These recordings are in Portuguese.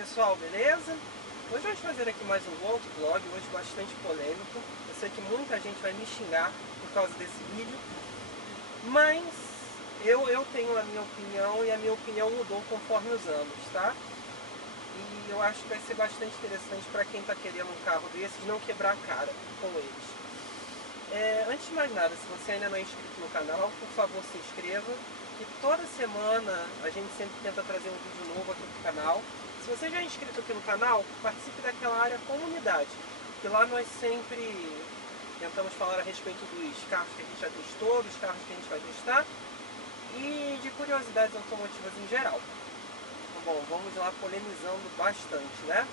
Pessoal, beleza? Hoje vamos fazer aqui mais um outro vlog, hoje bastante polêmico. Eu sei que muita gente vai me xingar por causa desse vídeo, mas eu tenho a minha opinião e a minha opinião mudou conforme os anos, tá? E eu acho que vai ser bastante interessante para quem está querendo um carro desses não quebrar a cara com eles. Antes de mais nada, se você ainda não é inscrito no canal, por favor se inscreva. E toda semana a gente sempre tenta trazer um vídeo novo aqui pro canal. Se você já é inscrito aqui no canal, participe daquela área comunidade, que lá nós sempre tentamos falar a respeito dos carros que a gente já testou, dos carros que a gente vai testar e de curiosidades automotivas em geral. Bom, vamos lá polemizando bastante, né?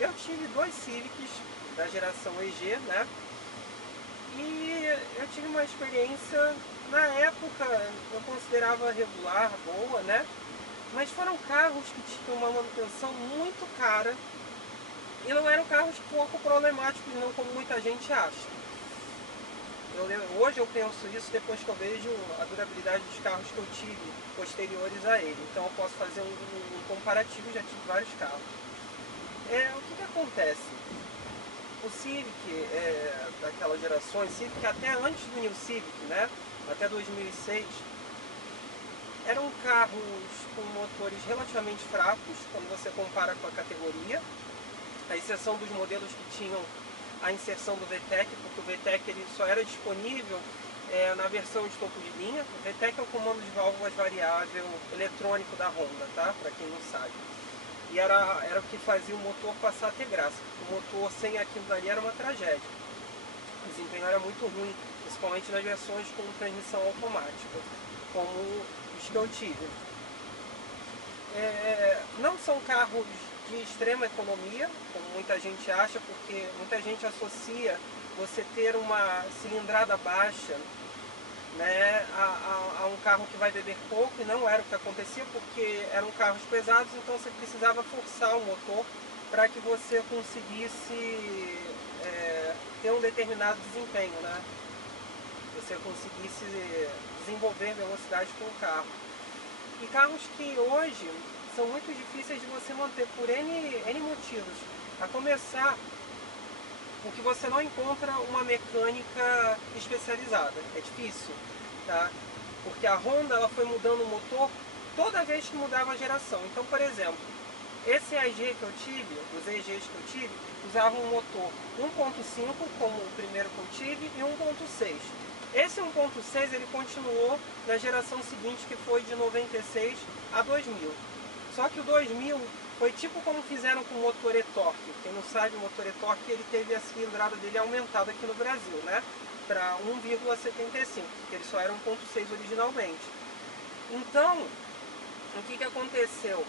Eu tive dois Civics da geração EG, né? E eu tive uma experiência, na época eu considerava regular, boa, né? Mas foram carros que tinham uma manutenção muito cara e não eram carros pouco problemáticos não, como muita gente acha. Hoje eu penso isso depois que eu vejo a durabilidade dos carros que eu tive posteriores a ele. Então eu posso fazer um comparativo, já tive vários carros. O que acontece? O Civic daquela geração, o Civic até antes do New Civic, né? Até 2006, eram carros com motores relativamente fracos quando você compara com a categoria, a exceção dos modelos que tinham a inserção do VTEC, porque o VTEC ele só era disponível na versão de topo de linha. O VTEC é o comando de válvulas variável eletrônico da Honda, tá? Para quem não sabe. E era o que fazia o motor passar a ter graça. O motor sem aquilo dali era uma tragédia. O desempenho era muito ruim, principalmente nas versões com transmissão automática, como os que eu tive. Não são carros de extrema economia, como muita gente acha, porque muita gente associa você ter uma cilindrada baixa, né, a um carro que vai beber pouco, e não era o que acontecia, porque eram carros pesados, então você precisava forçar o motor para que você conseguisse ter um determinado desempenho, né? Você conseguisse desenvolver velocidade com o carro. E carros que hoje são muito difíceis de você manter por N motivos. A começar, porque você não encontra uma mecânica especializada. É difícil, tá? Porque a Honda ela foi mudando o motor toda vez que mudava a geração. Então, por exemplo, esse EG que eu tive, os EGs que eu tive, usavam um motor 1.5 como o primeiro que eu tive e 1.6. Esse 1.6 ele continuou na geração seguinte, que foi de 96 a 2000. Só que o 2000 foi tipo como fizeram com o motor e-torque. Quem não sabe, o motor e-torque ele teve a cilindrada dele aumentada aqui no Brasil, né? Para 1,75, porque ele só era 1.6 originalmente. Então, o que aconteceu?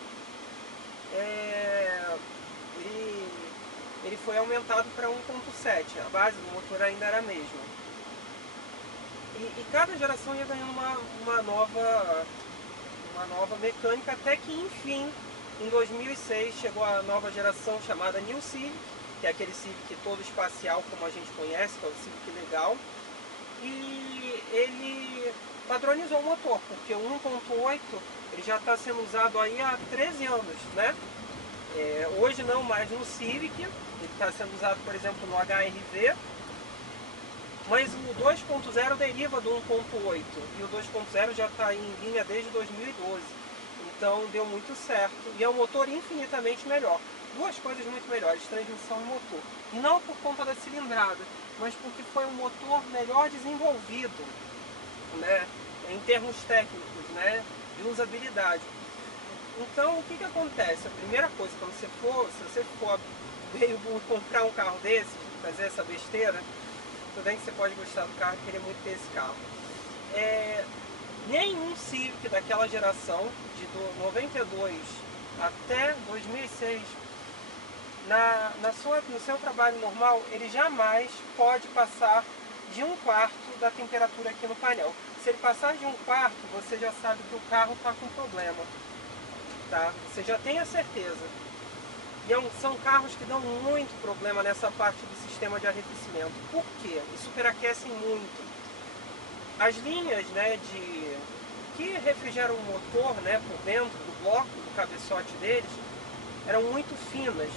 Ele foi aumentado para 1.7, a base do motor ainda era a mesma. E cada geração ia ganhando uma nova mecânica, até que enfim, em 2006 chegou a nova geração chamada New Civic, que é aquele Civic todo espacial como a gente conhece, que é o Civic legal, e ele padronizou o motor, porque o 1.8 ele já está sendo usado aí há 13 anos, né? Hoje não mais no Civic, ele está sendo usado, por exemplo, no HR-V, mas o 2.0 deriva do 1.8 e o 2.0 já está em linha desde 2012, então deu muito certo e é um motor infinitamente melhor. Duas coisas muito melhores, transmissão e motor, não por conta da cilindrada, mas porque foi um motor melhor desenvolvido, né, em termos técnicos, né, de usabilidade. Então o que acontece? A primeira coisa, quando se você for meio burro comprar um carro desse, fazer essa besteira, tudo bem que você pode gostar do carro e querer muito ter esse carro. Nenhum Civic daquela geração, de 92 até 2006, no seu trabalho normal, ele jamais pode passar de 1/4 da temperatura aqui no painel. Se ele passar de 1/4, você já sabe que o carro está com problema, tá? Você já tem a certeza. E são carros que dão muito problema nessa parte do sistema de arrefecimento. Por quê? Eles superaquecem muito. As linhas, né, que refrigera o motor, né, por dentro do bloco, do cabeçote deles, eram muito finas.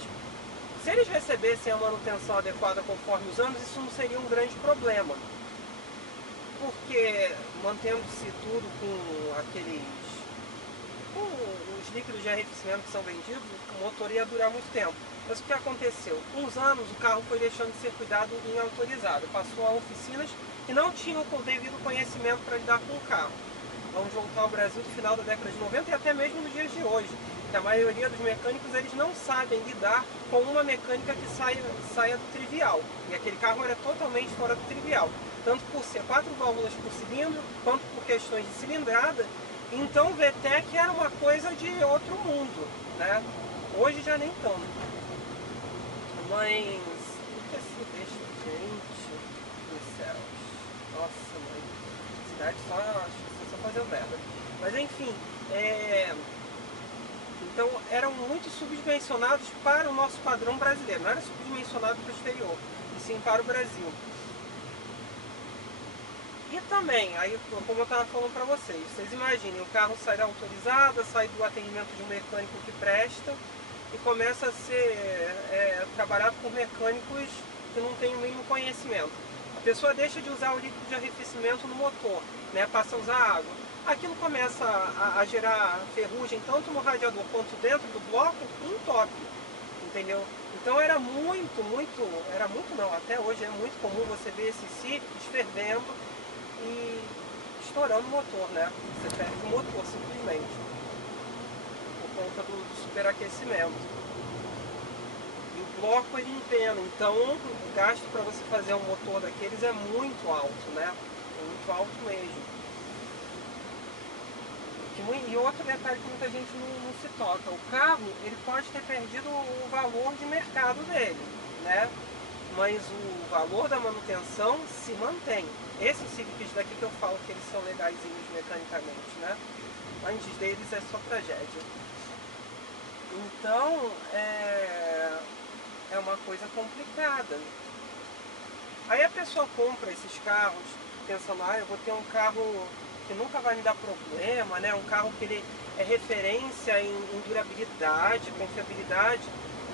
Se eles recebessem a manutenção adequada conforme os anos, isso não seria um grande problema. Porque mantendo-se tudo com os líquidos de arrefecimento que são vendidos, o motor ia durar muito tempo. Mas o que aconteceu? Com os anos o carro foi deixando de ser cuidado em autorizado, passou a oficinas que não tinham o devido conhecimento para lidar com o carro. Vamos voltar ao Brasil do final da década de 90 e até mesmo nos dias de hoje, que a maioria dos mecânicos eles não sabem lidar com uma mecânica que saia do trivial. E aquele carro era totalmente fora do trivial, tanto por ser 4 válvulas por cilindro, quanto por questões de cilindrada. Então o VTEC era uma coisa de outro mundo, né? Hoje já nem tanto. Mas o que se deixa, gente dos céus? Nossa, mãe, cidade só fazendo merda. Mas enfim, então eram muito subdimensionados para o nosso padrão brasileiro, não era subdimensionado para o exterior, e sim para o Brasil. E também, aí como eu estava falando para vocês imaginem, o carro sai da autorizada, sai do atendimento de um mecânico que presta e começa a ser trabalhado por mecânicos que não têm o mínimo conhecimento. A pessoa deixa de usar o líquido de arrefecimento no motor, né, passa a usar água. Aquilo começa a gerar ferrugem tanto no radiador quanto dentro do bloco e entope, entendeu? Então era muito não, até hoje é muito comum você ver esses cílicos fervendo e estourando o motor, né? Você perde o motor simplesmente, por conta do superaquecimento. E o bloco ele empena, então o gasto para você fazer um motor daqueles é muito alto, né? É muito alto mesmo. E outro detalhe que muita gente não se toca, o carro ele pode ter perdido o valor de mercado dele, né? Mas o valor da manutenção se mantém. Esses Civics daqui que eu falo que eles são legaisinhos mecanicamente, né? Antes deles é só tragédia. Então é uma coisa complicada. Aí a pessoa compra esses carros pensando, eu vou ter um carro que nunca vai me dar problema, né? Um carro que ele é referência em durabilidade, confiabilidade.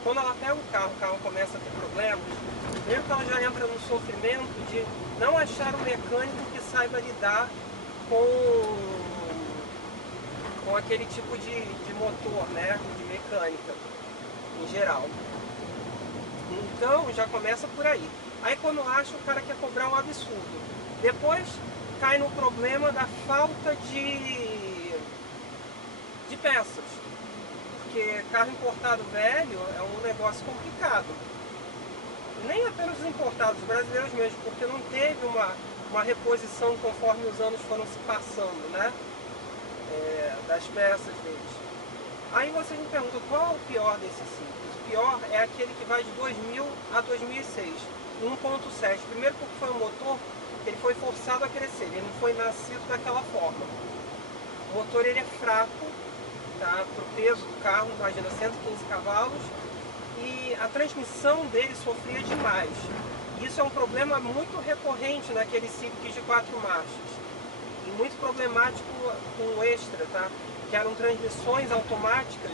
Quando ela pega o carro começa a ter problemas, primeiro que ela já entra no sofrimento de não achar um mecânico que saiba lidar com aquele tipo de motor, né? De mecânica, em geral. Então já começa por aí. Aí quando acha, o cara quer cobrar um absurdo. Depois cai no problema da falta de peças. Porque carro importado velho é um negócio complicado. Nem apenas os importados, os brasileiros mesmo, porque não teve uma reposição conforme os anos foram se passando, né? Das peças deles. Aí vocês me perguntam, qual é o pior desses ciclos? O pior é aquele que vai de 2000 a 2006, 1.7. Primeiro porque foi um motor que ele foi forçado a crescer, ele não foi nascido daquela forma. O motor ele é fraco, tá? Para o peso do carro, imagina 115 cavalos, e a transmissão dele sofria demais. Isso é um problema muito recorrente naqueles Civics de 4 marchas, e muito problemático com o Extra, tá? Que eram transmissões automáticas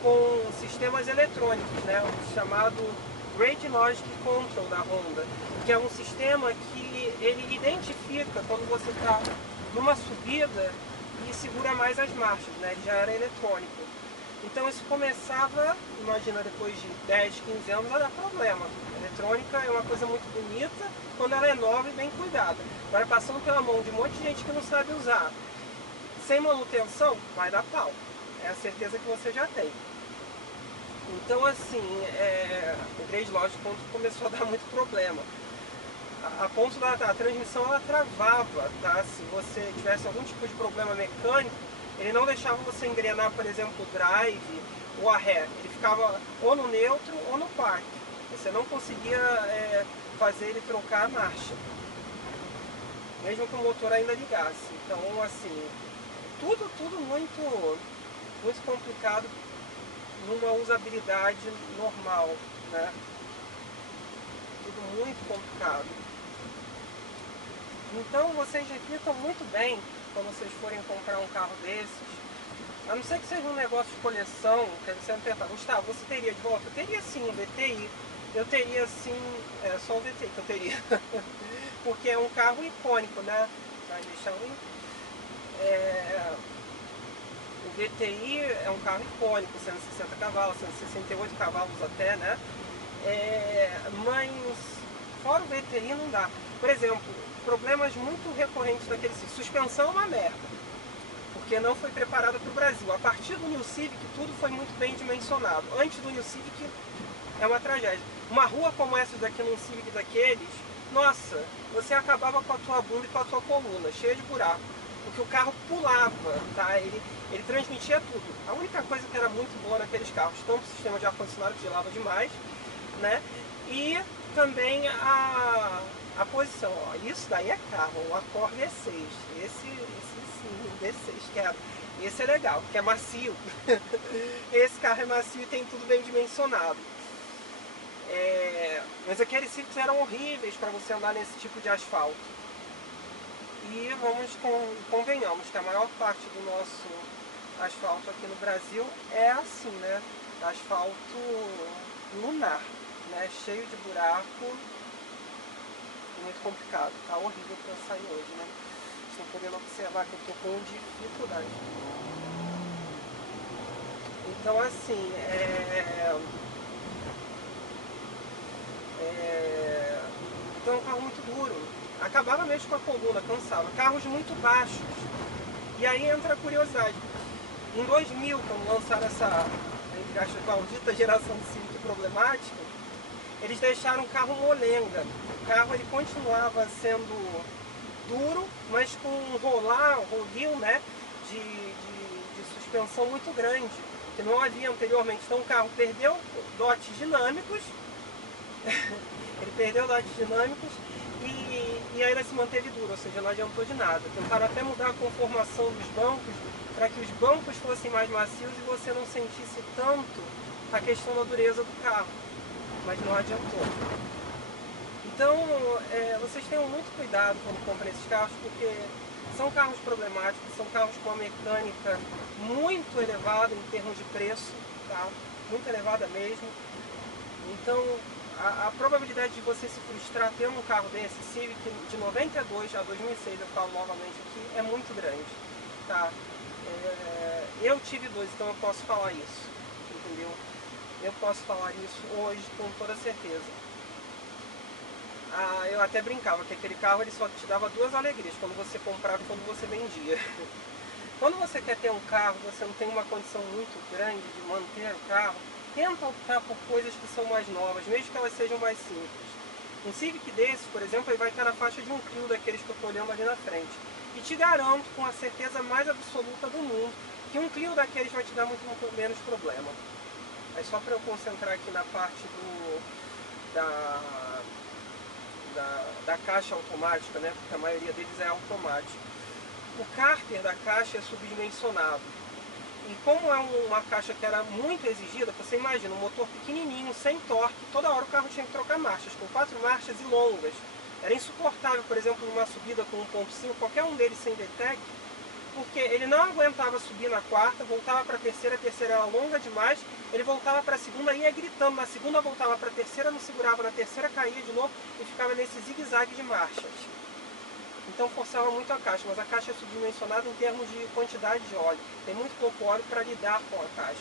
com sistemas eletrônicos, né? O chamado Rate Logic Control da Honda, que é um sistema que ele identifica quando você está numa subida e segura mais as marchas, né? Ele já era eletrônico. Então isso começava, imagina, depois de 10, 15 anos, a dar problema. A eletrônica é uma coisa muito bonita quando ela é nova e bem cuidada. Agora passando pela mão de um monte de gente que não sabe usar, sem manutenção, vai dar pau. É a certeza que você já tem. Então assim, o Grade Logic começou a dar muito problema. A ponto da transmissão ela travava, tá? Se você tivesse algum tipo de problema mecânico, ele não deixava você engrenar, por exemplo, o drive ou a ré. Ele ficava ou no neutro ou no park. Você não conseguia fazer ele trocar a marcha, mesmo que o motor ainda ligasse. Então, assim, tudo muito complicado numa usabilidade normal, né? Tudo muito complicado. Então vocês reflitam muito bem quando vocês forem comprar um carro desses, a não ser que seja um negócio de coleção, que você vai perguntar, Gustavo, você teria de volta? Eu teria sim um VTI, eu teria sim, só o VTI que eu teria, porque é um carro icônico, né? Vai deixar o VTI é um carro icônico, 160 cavalos, 168 cavalos até, né? Mas fora o VTI não dá. Por exemplo, problemas muito recorrentes daquele suspensão é uma merda, porque não foi preparada para o Brasil. A partir do New Civic tudo foi muito bem dimensionado. Antes do New Civic é uma tragédia. Uma rua como essa daqui num Civic daqueles, nossa, você acabava com a tua bunda e com a tua coluna, cheia de buraco. Porque o carro pulava, tá? Ele transmitia tudo. A única coisa que era muito boa naqueles carros, tanto o sistema de ar-condicionado que gelava demais, né? E também a posição, ó, isso daí é carro, o Accord V6, esse sim, V6, quero. Esse é legal, porque é macio. Esse carro é macio e tem tudo bem dimensionado. Mas aqueles Civics eram horríveis para você andar nesse tipo de asfalto. E convenhamos que a maior parte do nosso asfalto aqui no Brasil é assim, né? Asfalto lunar, né? Cheio de buraco, muito complicado, tá horrível para sair hoje, né? Vocês estão podendo observar que eu tô com dificuldade. Então assim, então é um carro muito duro, acabava mesmo com a coluna, cansava. Carros muito baixos. E aí entra a curiosidade. Em 2000, quando lançaram essa, entre aspas, maldita geração de Civic problemática, eles deixaram o carro molenga. O carro ele continuava sendo duro, mas com um rodil, né, de suspensão muito grande, que não havia anteriormente. Então o carro perdeu dotes dinâmicos, ele perdeu dotes dinâmicos e ainda se manteve duro, ou seja, não adiantou de nada. Tentaram até mudar a conformação dos bancos para que os bancos fossem mais macios e você não sentisse tanto a questão da dureza do carro, mas não adiantou. Então, vocês tenham muito cuidado quando compram esses carros, porque são carros problemáticos, são carros com uma mecânica muito elevada em termos de preço, tá? Muito elevada mesmo. Então, a probabilidade de você se frustrar tendo um carro desse, Civic de 92 a 2006, eu falo novamente aqui, é muito grande, tá? Eu tive dois, então eu posso falar isso, entendeu? Eu posso falar isso hoje com toda certeza. Eu até brincava que aquele carro ele só te dava duas alegrias, quando você comprava e quando você vendia. Quando você quer ter um carro, você não tem uma condição muito grande de manter o carro, tenta optar por coisas que são mais novas, mesmo que elas sejam mais simples. Um Civic desse, por exemplo, ele vai estar na faixa de um Clio daqueles que eu estou olhando ali na frente. E te garanto, com a certeza mais absoluta do mundo, que um Clio daqueles vai te dar muito menos problema. É só para eu concentrar aqui na parte da caixa automática, né? Porque a maioria deles é automático. O cárter da caixa é subdimensionado. E como é uma caixa que era muito exigida, você imagina, um motor pequenininho, sem torque, toda hora o carro tinha que trocar marchas, com 4 marchas e longas. Era insuportável, por exemplo, numa subida com 1.5, qualquer um deles sem VTEC, porque ele não aguentava subir na quarta, voltava para a terceira era longa demais, ele voltava para a segunda, ia gritando, na segunda voltava para a terceira, não segurava, na terceira caía de novo e ficava nesse zigue-zague de marchas. Então forçava muito a caixa, mas a caixa é subdimensionada em termos de quantidade de óleo. Tem muito pouco óleo para lidar com a caixa.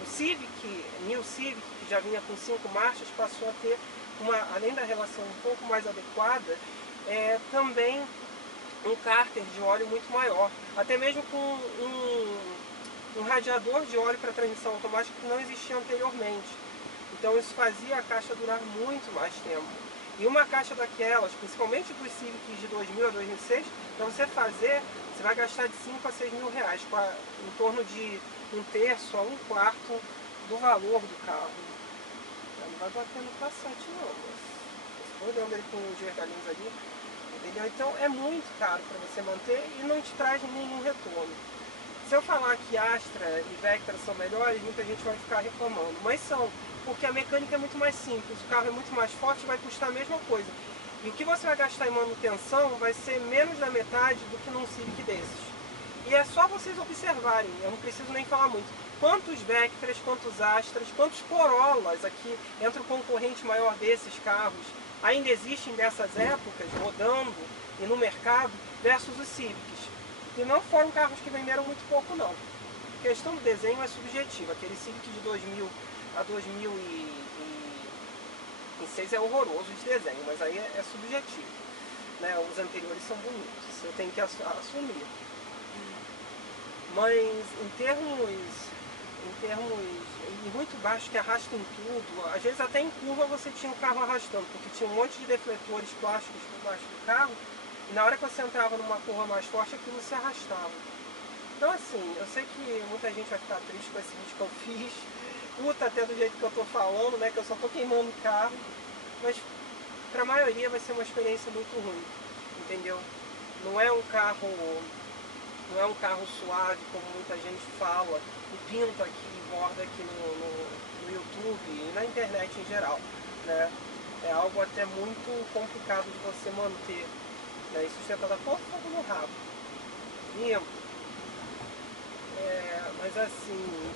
O New Civic, que já vinha com 5 marchas, passou a ter, além da relação um pouco mais adequada, também um cárter de óleo muito maior. Até mesmo com um radiador de óleo para transmissão automática que não existia anteriormente. Então isso fazia a caixa durar muito mais tempo. E uma caixa daquelas, principalmente dos Civics de 2000 a 2006, para você fazer, você vai gastar de 5 a 6 mil reais, em torno de 1/3 a 1/4 do valor do carro. Não vai bater no Passat não, mas estou olhando ele com os vergalhinhos ali, entendeu? Então é muito caro para você manter e não te traz nenhum retorno. Se eu falar que Astra e Vectra são melhores, muita gente vai ficar reclamando, mas são, porque a mecânica é muito mais simples, o carro é muito mais forte e vai custar a mesma coisa. E o que você vai gastar em manutenção vai ser menos da metade do que num Civic desses. E é só vocês observarem, eu não preciso nem falar muito. Quantos Vectras, quantos Astras, quantos Corollas aqui, entre o concorrente maior desses carros, ainda existem dessas épocas, rodando e no mercado, versus os Civics. E não foram carros que venderam muito pouco, não. A questão do desenho é subjetiva. Aquele Civic de 2000 a 2006 é horroroso de desenho, mas aí é subjetivo. Né? Os anteriores são bonitos, isso eu tenho que assumir. Mas em termos muito baixos que arrastam tudo, às vezes até em curva você tinha o carro arrastando, porque tinha um monte de defletores plásticos por baixo do carro, e na hora que você entrava numa curva mais forte, aquilo se arrastava. Então assim, eu sei que muita gente vai ficar triste com esse vídeo que eu fiz, puta até do jeito que eu tô falando, né, que eu só tô queimando o carro, mas pra maioria vai ser uma experiência muito ruim, entendeu? Não é um carro suave, como muita gente fala, e pinta aqui, e borda aqui no YouTube e na internet em geral, né? É algo até muito complicado de você manter, né? E sustentado a fogo no rabo. Limpo. Mas assim,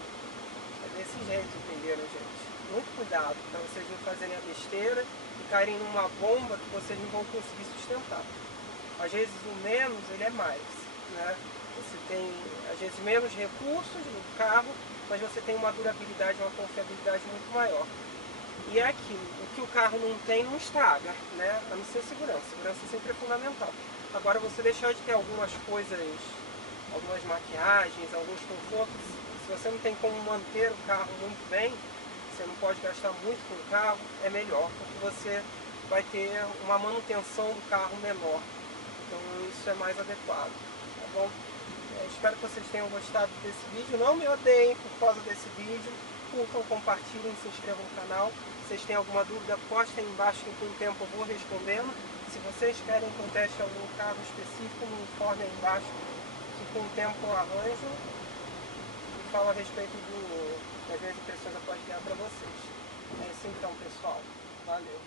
é desse jeito, entenderam, gente? Muito cuidado para vocês não fazerem a besteira e caírem numa bomba que vocês não vão conseguir sustentar. Às vezes o menos, ele é mais, né? Você tem, às vezes, menos recursos no carro, mas você tem uma durabilidade, uma confiabilidade muito maior. E é aquilo, o que o carro não tem não estraga, né? A não ser segurança. Segurança sempre é fundamental. Agora, você deixar de ter algumas coisas, algumas maquiagens, alguns confortos, se você não tem como manter o carro muito bem, você não pode gastar muito com o carro, é melhor, porque você vai ter uma manutenção do carro menor. Então isso é mais adequado, tá bom? Espero que vocês tenham gostado desse vídeo. Não me odeiem por causa desse vídeo. Curtam, compartilhem, se inscrevam no canal. Se vocês têm alguma dúvida, postem embaixo que com o tempo eu vou respondendo. Se vocês querem que eu teste algum carro específico, me informem aí embaixo que com o tempo eu arranjo e falo a respeito das minhas impressões após guiar para vocês. É isso então, pessoal. Valeu!